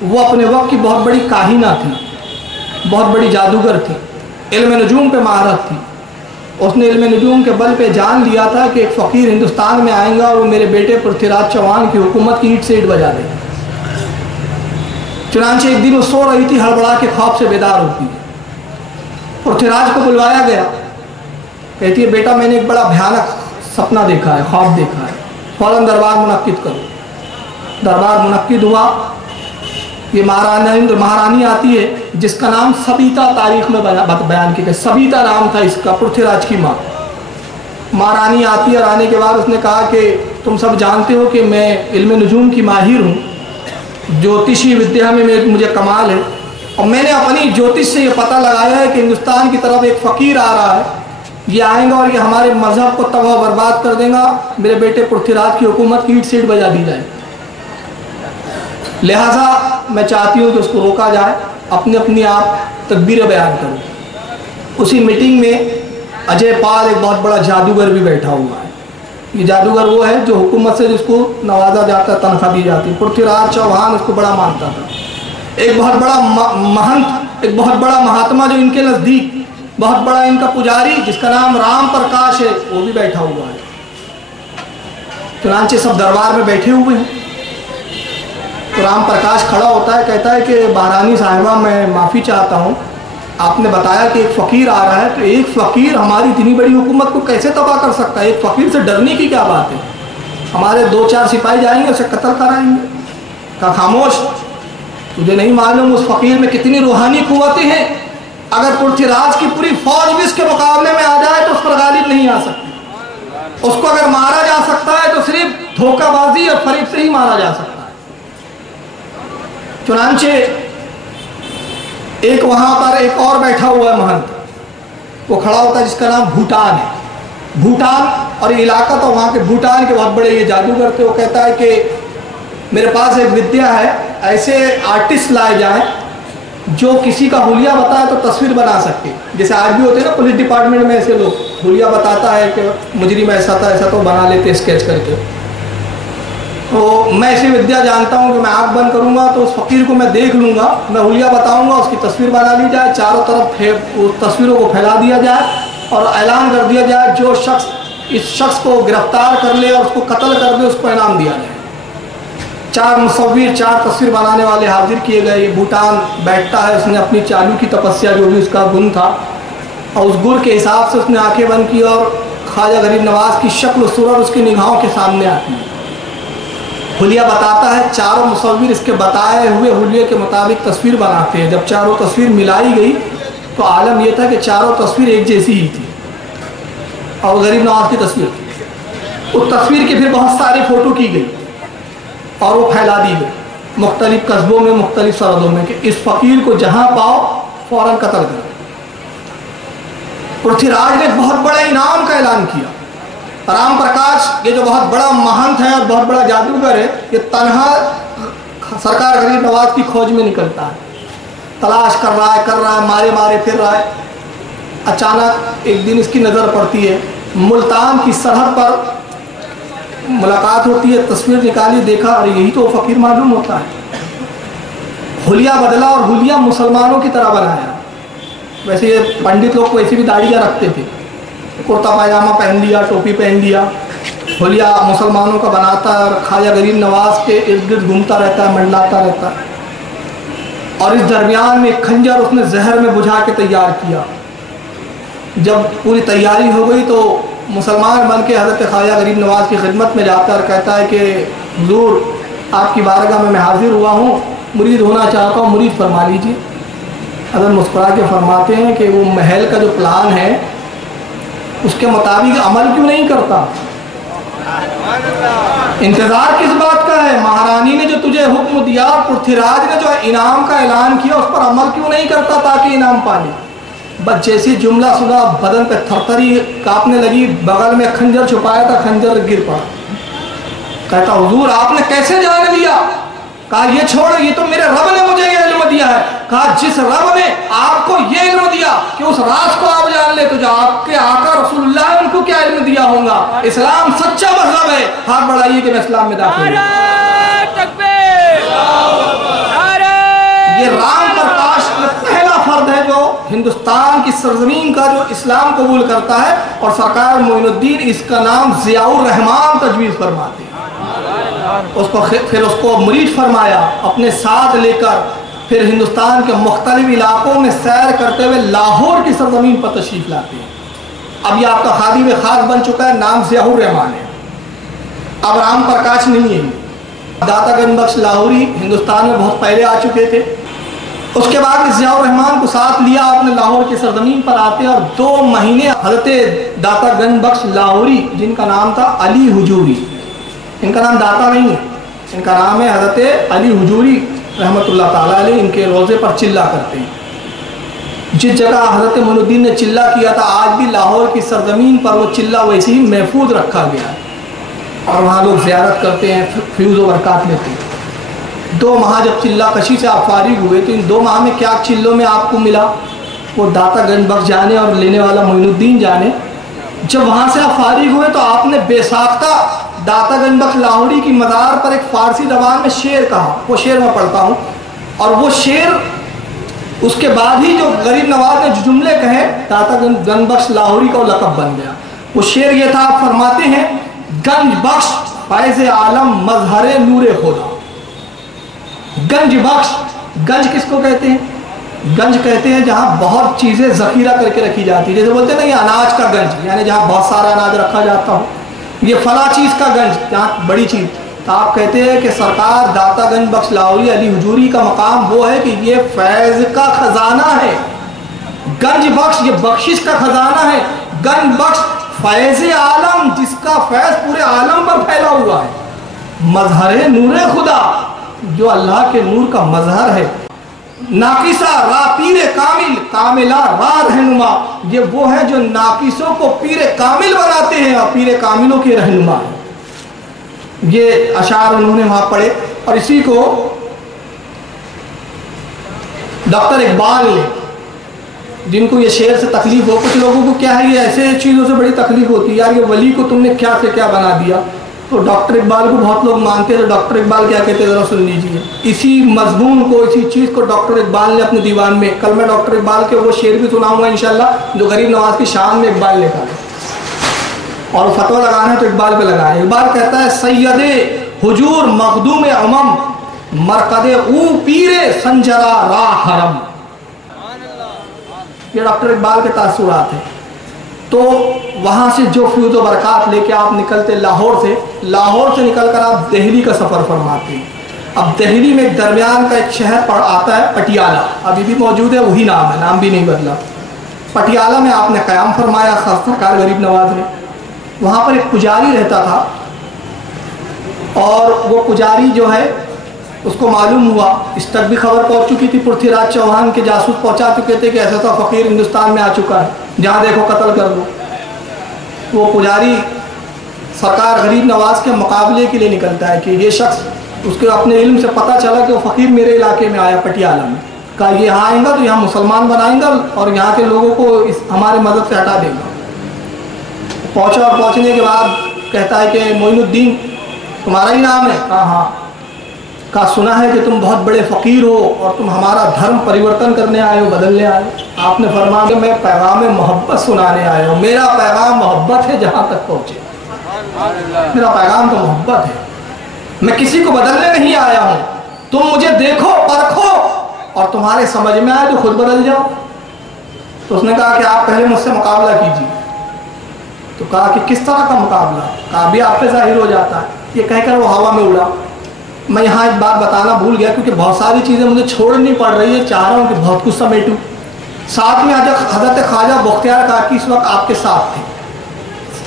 वो अपने वक्त की बहुत बड़ी काहिना थी, बहुत बड़ी जादूगर थी, इल्म नजूम पे महारत थी। उसने इल्म नजूम के बल पे जान लिया था कि एक फ़कीर हिंदुस्तान में आएगा और वो मेरे बेटे पृथ्वीराज चौहान की हुकूमत की ईंट से ईंट बजा देगा। चुनांचे एक दिन वो सो रही थी, हड़बड़ा के ख्वाब से बेदार होती है। पृथ्वीराज को बुलवाया गया, कहती है बेटा मैंने एक बड़ा भयानक सपना देखा है, ख्वाब देखा है, फ़ौरन दरबार मुनक्किद करो। दरबार मुनक्किद हुआ। ये महारानी आती है जिसका नाम सबीता तारीख में बयान किया गया। सबीता नाम था इसका, पृथ्वीराज की माँ। महारानी आती है और आने के बाद उसने कहा कि तुम सब जानते हो कि मैं इल्म नजूम की माहिर हूँ, ज्योतिषी विद्या में मुझे कमाल है, और मैंने अपनी ज्योतिष से ये पता लगाया है कि हिंदुस्तान की तरफ एक फ़कीर आ रहा है, ये आएगा और ये हमारे मज़हब को तबाह बर्बाद कर देगा, मेरे बेटे पृथ्वीराज की हुकूमत की ईंट से ईंट बजा दी जाए। लिहाजा मैं चाहती हूँ कि उसको रोका जाए, अपनी आप तकबीरें बयान करो। उसी मीटिंग में अजय पाल एक बहुत बड़ा जादूगर भी बैठा हुआ है। ये जादूगर वो है जो हुकूमत से जिसको नवाजा जाता है, तनख्वाह दी जाती है। पृथ्वीराज चौहान उसको बड़ा मानता था। एक बहुत बड़ा महंत, एक बहुत बड़ा महात्मा जो इनके नज़दीक बहुत बड़ा इनका पुजारी जिसका नाम राम प्रकाश है, वो भी बैठा हुआ है। चुनांचे सब दरबार में बैठे हुए हैं। तो राम प्रकाश खड़ा होता है, कहता है कि महारानी साहिबा मैं माफ़ी चाहता हूँ, आपने बताया कि एक फ़कीर आ रहा है, तो एक फ़कीर हमारी इतनी बड़ी हुकूमत को कैसे तबाह कर सकता है? एक फ़कीर से डरने की क्या बात है? हमारे 2-4 सिपाही जाएंगे, उसे कत्ल कराएंगे। कहा खामोश, तुझे नहीं मालूम उस फ़कीर में कितनी रूहानी क़ुव्वतें हैं। अगर पृथ्वीराज की पूरी फौज भी इसके मुकाबले में आ जाए तो उस पर गालिब नहीं आ सकती। उसको अगर मारा जा सकता है तो सिर्फ धोखाबाजी और फरेब से ही मारा जा सकता है। चुनांचे एक वहां पर एक और बैठा हुआ है महंत, वो खड़ा होता है जिसका नाम भूटान है। भूटान और ये इलाका तो वहाँ के भूटान के बहुत बड़े ये जादूगर थे। वो कहता है कि मेरे पास एक विद्या है, ऐसे आर्टिस्ट लाए जाएं जो किसी का हुलिया बताए तो तस्वीर बना सके। जैसे आज भी होते हैं ना पुलिस डिपार्टमेंट में, ऐसे लोग हुलिया बताता है कि मुजरिम ऐसा था, ऐसा तो बना लेते स्केच करके। तो मैं ऐसी विद्या जानता हूँ कि मैं आँख बंद करूँगा तो उस फ़कीर को मैं देख लूँगा, मैं हुलिया बताऊँगा, उसकी तस्वीर बना ली जाए, चारों तरफ उस तस्वीरों को फैला दिया जाए और ऐलान कर दिया जाए जो शख्स इस शख्स को गिरफ्तार कर ले और उसको कत्ल कर दे उसको इनाम दिया जाए। 4 मुसव्विर, 4 तस्वीर बनाने वाले हाजिर किए गए। भूटान बैठता है, उसने अपनी चालू की तपस्या जो भी उसका गुण था और उस गुण के हिसाब से उसने आंखें बंद की और ख्वाजा गरीब नवाज की शक्ल सूरत उसकी निगाहों के सामने आती है। हुलिया बताता है, चारों मुसव्विर इसके बताए हुए हुलिये के मुताबिक तस्वीर बनाते हैं। जब चारों तस्वीर मिलाई गई तो आलम यह था कि चारों तस्वीर एक जैसी ही थी और गरीब नवाज की तस्वीर थी। उस तस्वीर की फिर बहुत सारी फ़ोटो की गई और वो फैला दी गई मुख्तलिफ कस्बों में, मुख्तलिफ सरहदों में कि इस फ़कीर को जहाँ पाओ फ़ौरन कत्ल करो। पृथ्वीराज ने बहुत बड़ा इनाम का ऐलान किया। राम प्रकाश ये जो बहुत बड़ा महंत है और बहुत बड़ा जादूगर है, ये तन्हा सरकार गरीब नवाज की खोज में निकलता है, तलाश कर रहा है, मारे मारे फिर रहा है। अचानक एक दिन इसकी नज़र पड़ती है, मुल्तान की सरहद पर मुलाकात होती है, तस्वीर निकाली, देखा अरे यही तो फ़कीर मालूम होता है। हुलिया बदला और हुलिया मुसलमानों की तरह बनाया। वैसे ये पंडित लोग वैसे भी दाढ़ियाँ रखते थे, कुर्ता पायजामा पहन लिया, टोपी पहन लिया। हुलिया मुसलमानों का बनाता है और ख्वाजा गरीब नवाज के इर्द गिर्द घूमता रहता है, मंडलाता रहता है। और इस दरमियान में खंजर उसने जहर में बुझा के तैयार किया। जब पूरी तैयारी हो गई तो मुसलमान बन के हज़रत ख्वाजा गरीब नवाज की खिदमत में जाता और कहता है कि हुज़ूर आपकी बारगाह में मैं हाजिर हुआ हूँ, मुरीद होना चाहता हूँ, मुरीद फरमा लीजिए। हज़रत मुस्कुरा के फरमाते हैं कि वो महल का जो प्लान है उसके मुताबिक अमल क्यों नहीं करता? इंतजार किस बात का है? महारानी ने जो तुझे हुक्म दिया, पृथ्वीराज ने जो इनाम का ऐलान किया, उस पर अमल क्यों नहीं करता ताकि इनाम पा ले? बस जैसी जुमला सुना बदन पे थरथरी कांपने लगी, बगल में खंजर छुपाया था, खंजर गिर पड़ा। कहता हुजूर आपने कैसे जान लिया? कहा ये छोड़, ये तो मेरे रब ने मुझे ये इल्म दिया है। कहा जिस रब ने आपको ये इल्म दिया कि उस राज को आप जान ले, तो जो आपके आका रसूलुल्लाह है उनको क्या इल्म दिया होगा? इस्लाम सच्चा मजहब है, हाथ बढ़ाइए कि मैं इस्लाम में दाखिल हूं। ये राम प्रकाश पहला फर्द है जो हिंदुस्तान की सरजमीन का जो इस्लाम कबूल करता है, और सरकार मोइनुद्दीन इसका नाम ज़ियाउर रहमान तजवीज़ फरमाते हैं। उसको फिर उसको मुरीद फरमाया, अपने साथ लेकर फिर हिंदुस्तान के मुख्तलिफ इलाकों में सैर करते हुए लाहौर की सरजमीन पर तशरीफ लाते हैं। अब ये आपका खादी में खास बन चुका है, नाम ज़ियाउर रहमान है, अब राम प्रकाश नहीं है। दाता गंज बख्श लाहौरी हिंदुस्तान में बहुत पहले आ चुके थे। उसके बाद ज़ियाउर रहमान को साथ लिया, अपने लाहौर की सरजमीन पर आते और 2 महीने हज़रत दाता गंज बख्श लाहौरी, जिनका नाम था अली हुजूरी, इनका नाम दाता नहीं है, इनका नाम है हज़रत अली हुजूरी रहमतुल्लाह ताला अलैह, इनके रोज़े पर चिल्ला करते हैं। जिस जगह हज़रत मोइनुद्दीन ने चिल्ला किया था, आज भी लाहौर की सरजमीन पर वो चिल्ला वैसे ही महफूज रखा गया है, और वहाँ लोग ज़ियारत करते हैं, फ्यूज़ व बरक़ात लेते हैं। 2 माह जब चिल्ला कशी से आप फारिग हुए, तो इन 2 माह में क्या चिल्लों में आपको मिला, वो दाता गंज बख्श जाने और लेने वाला मोइनुद्दीन जाने। जब वहाँ से आप फारिग हुए तो आपने बेसाख्ता दाता गंज बख्श लाहौरी की मज़ार पर एक फ़ारसी ज़बान में शेर कहा, वो शेर मैं पढ़ता हूँ, और वो शेर उसके बाद ही जो गरीब नवाज ने जो जुमले कहे, दाता गंज बख्श लाहौरी का लक़ब बन गया। वो शेर ये था, आप फरमाते हैं, गंज बख्श फैज़ आलम मजहर नूर खुदा। गंज बख्श, गंज किसको कहते हैं? गंज कहते हैं जहाँ बहुत चीज़ें ज़ख़ीरा करके रखी जाती है, जैसे बोलते हैं ना ये अनाज का गंज, यानी जहाँ बहुत सारा अनाज रखा जाता हो, ये फला चीज़ का गंज, जहाँ बड़ी चीज़। तो आप कहते हैं कि सरकार दाता गंज बख्श लाहौरी अली हुजूरी का मकाम वो है कि ये फैज़ का ख़जाना है। गंज बख्श ये बख्शिश का ख़जाना है, गंज बख्श फैज़ आलम, जिसका फैज़ पूरे आलम पर फैला हुआ है, मजहर नूर खुदा, जो अल्लाह के नूर का मजहर है। नाकिसा रा पीर कामिल, कामिला रा रहनुमा, ये वो है जो नाकिसों को पीर कामिल बनाते हैं और पीर कामिलों के रहनुमा हैं। ये अशार उन्होंने वहाँ पढ़े, और इसी को डॉक्टर इकबाल ने, जिनको ये शेर से तकलीफ हो, कुछ लोगों को क्या है ये ऐसे चीज़ों से बड़ी तकलीफ होती है, यार ये वली को तुमने क्या से क्या बना दिया। तो डॉक्टर इकबाल को बहुत लोग मानते हैं, तो डॉक्टर इकबाल क्या कहते हैं ज़रा सुन लीजिए। इसी मजमून को, इसी चीज़ को डॉक्टर इकबाल ने अपने दीवान में, कल मैं डॉक्टर इकबाल के वो शेर भी सुनाऊंगा इंशाल्लाह, जो गरीब नवाज की शान में इकबाल लिखा है, और फतवा लगाना है तो इकबाल पे लगाए। इकबाल कहता है, सैयदे हुजूर मखदूम अमम मरकदे ऊ पीरे संजरा रा हरम। ये डॉक्टर इकबाल के तासुरात हैं। तो वहाँ से जो फ्यूज़ व बरक़ात लेके आप निकलते लाहौर से निकल कर आप दिल्ली का सफ़र फरमाते हैं। अब दिल्ली में दरमियान का एक शहर पड़ आता है पटियाला, अभी भी मौजूद है, वही नाम है, नाम भी नहीं बदला। पटियाला में आपने क़याम फरमाया सरकार गरीब नवाज ने। वहाँ पर एक पुजारी रहता था, और वो पुजारी जो है उसको मालूम हुआ, इस तक भी खबर पहुँच चुकी थी, पृथ्वीराज चौहान के जासूस पहुँचा चुके थे कि ऐसा ऐसा फ़कीर हिंदुस्तान में आ चुका है, जहाँ देखो कत्ल कर दो। वो पुजारी सरकार गरीब नवाज के मुकाबले के लिए निकलता है कि ये शख्स, उसके अपने इल्म से पता चला कि वो फ़कीर मेरे इलाके में आया पटियाला में, कहा ये यहाँ आएगा तो यहाँ मुसलमान बनाएगा और यहाँ के लोगों को इस हमारे मदद से हटा देगा। पहुँचा, और पहुँचने के बाद कहता है कि मोइनुद्दीन तुम्हारा ही नाम है? कहा हाँ। कहा सुना है कि तुम बहुत बड़े फ़कीर हो और तुम हमारा धर्म परिवर्तन करने आए हो, बदलने आए हो। आपने फरमाया कि मैं पैगाम मोहब्बत सुनाने आया हूँ, मेरा पैगाम मोहब्बत है, जहाँ तक पहुँचे मेरा पैगाम तो मोहब्बत है, मैं किसी को बदलने नहीं आया हूँ। तुम मुझे देखो, परखो, और तुम्हारे समझ में आए तो खुद बदल जाओ। तो उसने कहा कि आप पहले मुझसे मुकाबला कीजिए। तो कहा कि किस तरह का मुकाबला? कहा भी आप पे जाहिर हो जाता है। ये कहकर वो हवा में उड़ा। मैं यहाँ एक बात बताना भूल गया, क्योंकि बहुत सारी चीज़ें मुझे छोड़नी पड़ रही है, चाह रहा हूँ कि बहुत कुछ समेटूँ। साथ में हज़रत ख्वाजा बख्तियार काकी इस वक्त आपके साथ थे,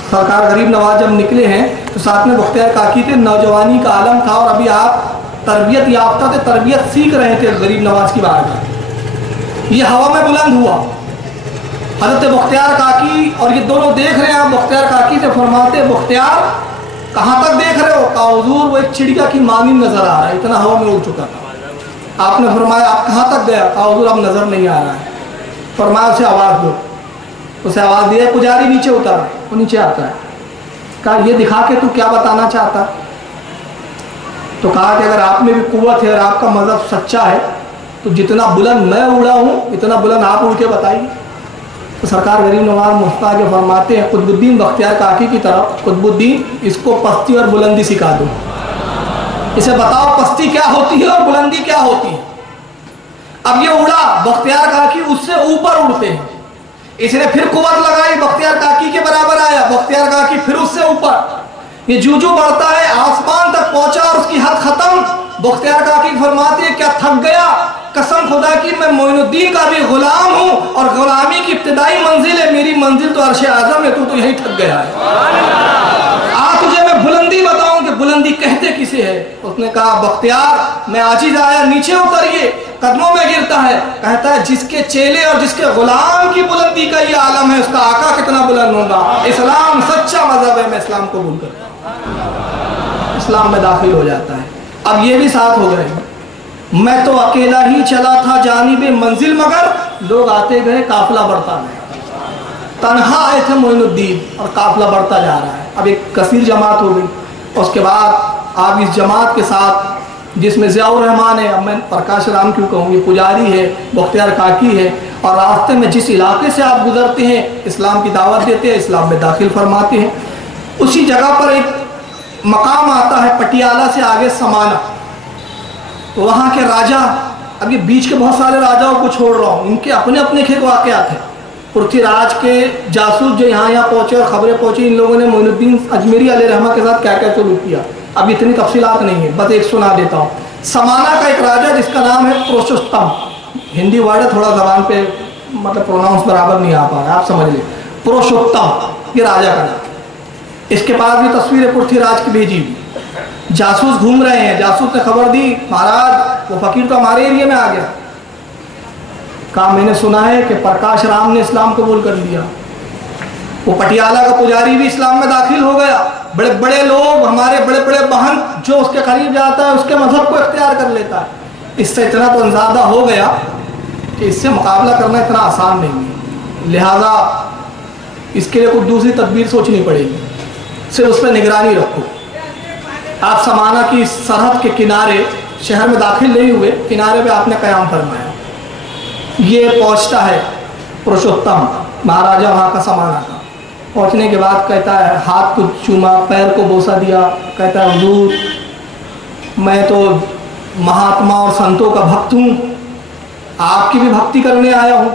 सरकार गरीब नवाज जब निकले हैं तो साथ में बख्तियार काकी थे, नौजवानी का आलम था और अभी आप तरबियत याफ्ता थे, तरबियत सीख रहे थे गरीब नवाज की बात। ये हवा में बुलंद हुआ हज़रत बख्तियार काकी, और ये दोनों देख रहे हैं। आप बख्तियार काकी से फरमाते, बख्तियार कहाँ तक देख रहे हो? कहा हुजूर वो एक चिड़िया की मानिंद नजर आ रहा है, इतना हवा में उड़ चुका था। आपने फरमाया आप कहाँ तक गया? कहा हुजूर अब नजर नहीं आ रहा है। फरमाया उसे आवाज़ दो। उसे आवाज़ दिया, पुजारी नीचे उतारा, वो नीचे आता है। कहा ये दिखा के तू क्या बताना चाहता? तो कहा कि अगर आप में भी कुव्वत है और आपका मजहब सच्चा है तो जितना बुलंद मैं उड़ा हूँ इतना बुलंद आप उड़ के बताइए। तो सरकार गरीब नवाज मुफ्ता के फरमाते हैं कुतुबुद्दीन बख्तियार काकी की तरफ, कुतुबुद्दीन इसको पस्ती और बुलंदी सिखा दो, इसे बताओ पस्ती क्या होती है और बुलंदी क्या होती है। अब ये उड़ा, बख्तियार काकी उससे ऊपर उड़ते हैं। इसने फिर कुव्वत लगाई, बख्तियार काकी के बराबर आया, बख्तियार काकी फिर उससे ऊपर। ये जूझू बढ़ता है, आसमान तक पहुंचा और उसकी हद खत्म। बख्तियार काकी फरमाते हैं क्या थक गया? कसम खुदा की मैं मोइनुद्दीन का भी गुलाम हूँ और गुलामी की इब्तिदाई मंजिल है, मेरी मंजिल तो अर्श आज़म है, तू तो यही थक गया है। आ तुझे मैं बुलंदी बताऊं कि बुलंदी कहते किसे है। उसने कहा बख्तियार मैं आजिज आया, नीचे उतरिए, कदमों में गिरता है। कहता है जिसके चेले और जिसके गुलाम की बुलंदी का ये आलम है उसका आका कितना बुलंद होगा। इस्लाम सच्चा मजहब है, मैं इस्लाम कबूल करता हूं, इस्लाम में दाखिल हो जाता है। अब ये भी साथ हो गए, मैं तो अकेला ही चला था जानिबे मंजिल मगर लोग आते गए काफिला बढ़ता गया। तन्हा आए थे मोइनुद्दीन और काफिला बढ़ता जा रहा है। अब एक कसीर जमात हो गई, उसके बाद आप इस जमात के साथ जिसमें ज़ियाउर रहमान है, अब मैं प्रकाश राम क्यों कहूँ, ये पुजारी है, बख्तियार काकी है, और रास्ते में जिस इलाके से आप गुजरते हैं इस्लाम की दावत देते हैं, इस्लाम में दाखिल फरमाते हैं। उसी जगह पर एक मकाम आता है पटियाला से आगे समाना, तो वहाँ के राजा, अब ये बीच के बहुत सारे राजाओं को छोड़ रहा हूँ, इनके अपने अपने खेत वाक़यात हैं। पृथ्वीराज के जासूस जो यहाँ पहुँचे और ख़बरें पहुँची इन लोगों ने मोइनुद्दीन अजमेरी अलैहिर्रहमा के साथ क्या क्या सलूक किया, अब इतनी तफसीलात नहीं है, बस एक सुना देता हूँ। समाना का एक राजा जिसका नाम है प्रोशोत्तम, हिंदी वर्ड है, थोड़ा जबान पे मतलब प्रोनाउंस बराबर नहीं आ पा रहा, आप समझ लें। प्रोशोत्तम ये राजा का नाम। इसके पास भी तस्वीर पृथ्वीराज की भेजी हुई, जासूस घूम रहे हैं। जासूस ने खबर दी महाराज वो फकीर तो हमारे एरिया में आ गया। कहा मैंने सुना है कि प्रकाश राम ने इस्लाम कबूल कर लिया, वो पटियाला का पुजारी भी इस्लाम में दाखिल हो गया। बड़े बड़े लोग, हमारे बड़े बड़े बहन जो उसके करीब जाता है उसके मजहब को इख्तियार कर लेता है। इससे इतना तो अंदाजा हो गया कि इससे मुकाबला करना इतना आसान नहीं है, लिहाजा इसके लिए कुछ दूसरी तदबीर सोचनी पड़ेगी। सिर्फ उस पर निगरानी रखो। आप समाना की सरहद के किनारे, शहर में दाखिल नहीं हुए, किनारे पे आपने क़याम फरमाया। ये पहुंचता है पुरुषोत्तम महाराजा वहाँ का समाना का। पहुँचने के बाद कहता है, हाथ को चूमा, पैर को बोसा दिया, कहता है हुजूर मैं तो महात्मा और संतों का भक्त हूँ, आपकी भी भक्ति करने आया हूँ।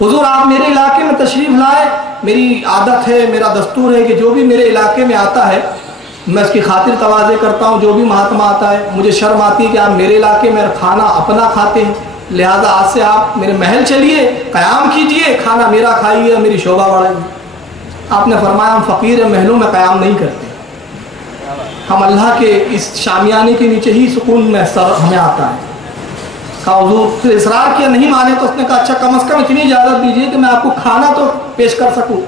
हुजूर आप मेरे इलाके में तशरीफ़ लाए, मेरी आदत है, मेरा दस्तूर है कि जो भी मेरे इलाके में आता है मैं उसकी खातिर तवाज़े करता हूँ। जो भी महात्मा आता है मुझे शर्म आती है कि आप मेरे इलाके में खाना अपना खाते हैं, लिहाजा आज से आप मेरे महल चलिए, क़याम कीजिए, खाना मेरा खाइए, मेरी शोभा बढ़ाइए। आपने फरमाया हम फ़कीर महलों में क़याम नहीं करते, हम अल्लाह के इस शामियाने के नीचे ही सुकून में सर हमें आता है। कहा हुजूर, फिर इसरार किया, नहीं माने तो उसने कहा अच्छा कम अज़ कम इतनी इजाज़त दीजिए कि मैं आपको खाना तो पेश कर सकूँ।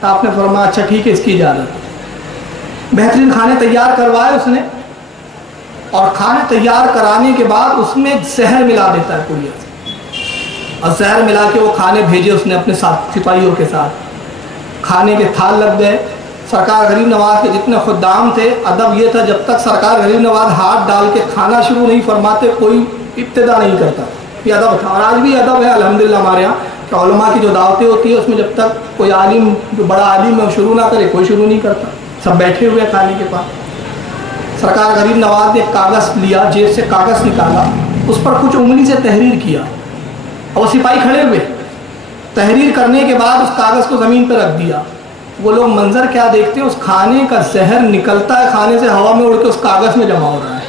तो आपने फरमाया अच्छा ठीक है, इसकी इजाज़त। बेहतरीन खाने तैयार करवाए उसने, और खाने तैयार कराने के बाद उसमें जहर मिला देता है पुड़िया से, और जहर मिला के वो खाने भेजे उसने अपने साथ सिपाहियों के साथ। खाने के थाल लग गए। सरकार गरीब नवाज के जितने खुद्दाम थे, अदब ये था जब तक सरकार गरीब नवाज हाथ डाल के खाना शुरू नहीं फरमाते कोई इब्तिदा नहीं करता, ये अदब था। और आज भी अदब है अल्हम्दुलिल्लाह हमारे यहाँ कि उलमा की जो दावतें होती है उसमें जब तक कोई आलिम, जो बड़ा आलिम है, शुरू ना करे कोई शुरू नहीं करता, सब बैठे हुए खाने के पास। सरकार गरीब नवाज ने कागज़ लिया, जेब से कागज़ निकाला, उस पर कुछ उंगली से तहरीर किया, और सिपाही खड़े हुए। तहरीर करने के बाद उस कागज़ को ज़मीन पर रख दिया। वो लोग मंजर क्या देखते हैं, उस खाने का जहर निकलता है खाने से, हवा में उड़ के उस कागज़ में जमा हो रहा है।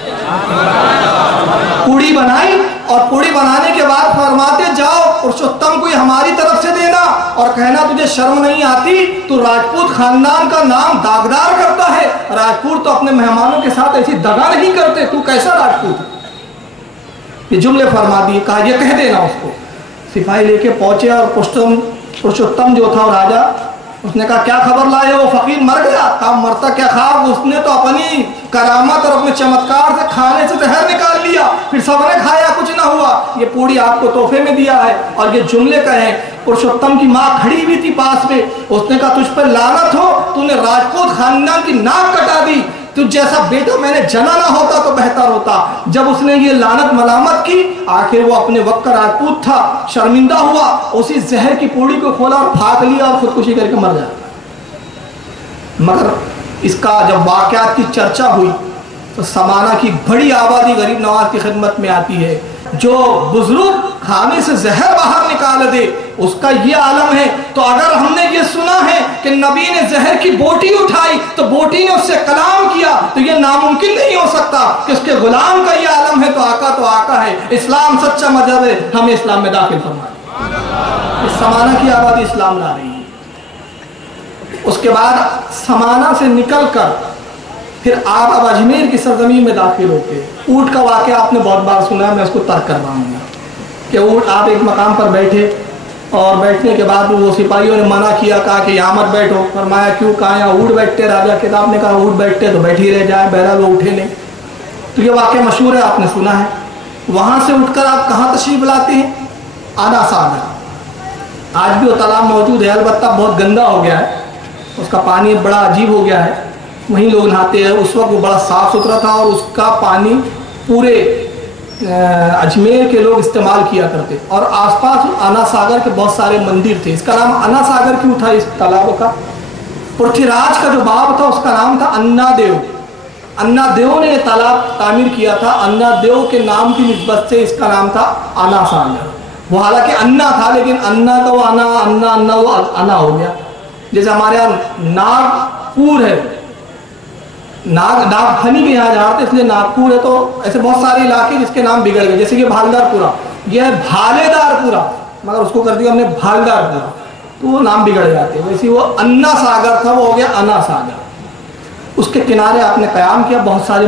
पूड़ी बनाई और पूड़ी बनाने के बाद फरमाते जाओ पुरुषोत्तम को हमारी तरफ से देना और कहना तुझे शर्म नहीं आती, तू राजपूत खानदान का नाम दागदार करता है, राजपूत तो अपने मेहमानों के साथ ऐसी दगा नहीं करते, तू कैसा राजपूत? ये जुमले फरमा दिए, कहा ये कह देना उसको। सिपाही लेके पहुंचे और पुरुषोत्तम जो था राजा, उसने कहा क्या खबर लाए हो? फकीर मर गया। कहा मरता क्या खाब, उसने तो अपनी करामत और अपने चमत्कार से खाने से जहर निकाल लिया, फिर सबने खाया कुछ ना हुआ, ये पूड़ी आपको तोहफे में दिया है। और ये जुमले कहे। पुरुषोत्तम की माँ खड़ी हुई थी पास में, उसने कहा तुझ पर लानत हो, तूने राजपूत खानदान की नाक कटा दी, तुझ जैसा बेटा मैंने जना ना होता तो बेहतर होता। जब उसने ये लानत मलामत की, आखिर वो अपने वक्त का राजपूत था, शर्मिंदा हुआ, उसी जहर की पूड़ी को खोला और फाक लिया और खुदकुशी करके मर जाता। मगर इसका जब वाकयात की चर्चा हुई तो समाना की बड़ी आबादी गरीब नवाज की खिदमत में आती है। जो बुजुर्ग खाने से जहर बाहर निकाल दे उसका ये आलम है। तो अगर हमने ये सुना है कि नबी ने जहर की बोटी उठाई तो बोटी ने उससे कलाम किया, तो ये नामुमकिन नहीं हो सकता कि उसके गुलाम का ये आलम है। तो आका है, इस्लाम सच्चा मजहब है, हमें इस्लाम में दाखिल फरमाए। इस समाना की आबादी इस्लाम ला रही है। उसके बाद समाना से निकल कर फिर आप अब अजमेर की सरजमीन में दाखिल होते। ऊँट का वाक़या आपने बहुत बार सुना है, मैं उसको तर्क करवाऊंगा कि ऊँट आप एक मकाम पर बैठे और बैठने के बाद वो सिपाहियों ने मना किया, कहा कि यहाँ मत बैठो। फरमाया क्यों? कहा यहाँ ऊँट बैठते। राजा के साहब ने कहा ऊँट बैठते तो बैठ ही रह जाए, बहरहाल वो उठे नहीं। तो ये वाक़या मशहूर है, आपने सुना है। वहाँ से उठकर आप कहाँ तशरीफ़ लाते हैं? आना सागर। आज भी वो तालाब मौजूद है, अलबत्ता बहुत गंदा हो गया है, उसका पानी बड़ा अजीब हो गया है, वहीं लोग नहाते हैं। उस वक्त वो बड़ा साफ़ सुथरा था और उसका पानी पूरे अजमेर के लोग इस्तेमाल किया करते। और आसपास आना सागर के बहुत सारे मंदिर थे। इसका नाम आना सागर क्यों था इस तालाब का? पृथ्वीराज का जो बाप था उसका नाम था अन्नादेव। अन्नादेव ने यह तालाब तामीर किया था। अन्नादेव के नाम की निस्बत से इसका नाम था आना सागर। वो हालांकि अन्ना था, लेकिन अन्ना का वो अन्ना अन्ना अन्ना वो अन्ना हो गया। जैसे हमारे यहाँ नागपुर है, नागफनी भी यहाँ जाते इसलिए नागपुर है। तो ऐसे बहुत सारे इलाके जिसके नाम बिगड़ गए, जैसे कि भालदारपुरा, यह है भालेदारपुरा, मगर उसको कर दिया हमने भालदारपुरा, तो वो नाम बिगड़ जाते हैं। वैसे वो अन्ना सागर था, वो हो गया अना सागर। उसके किनारे आपने क़याम किया, बहुत सारे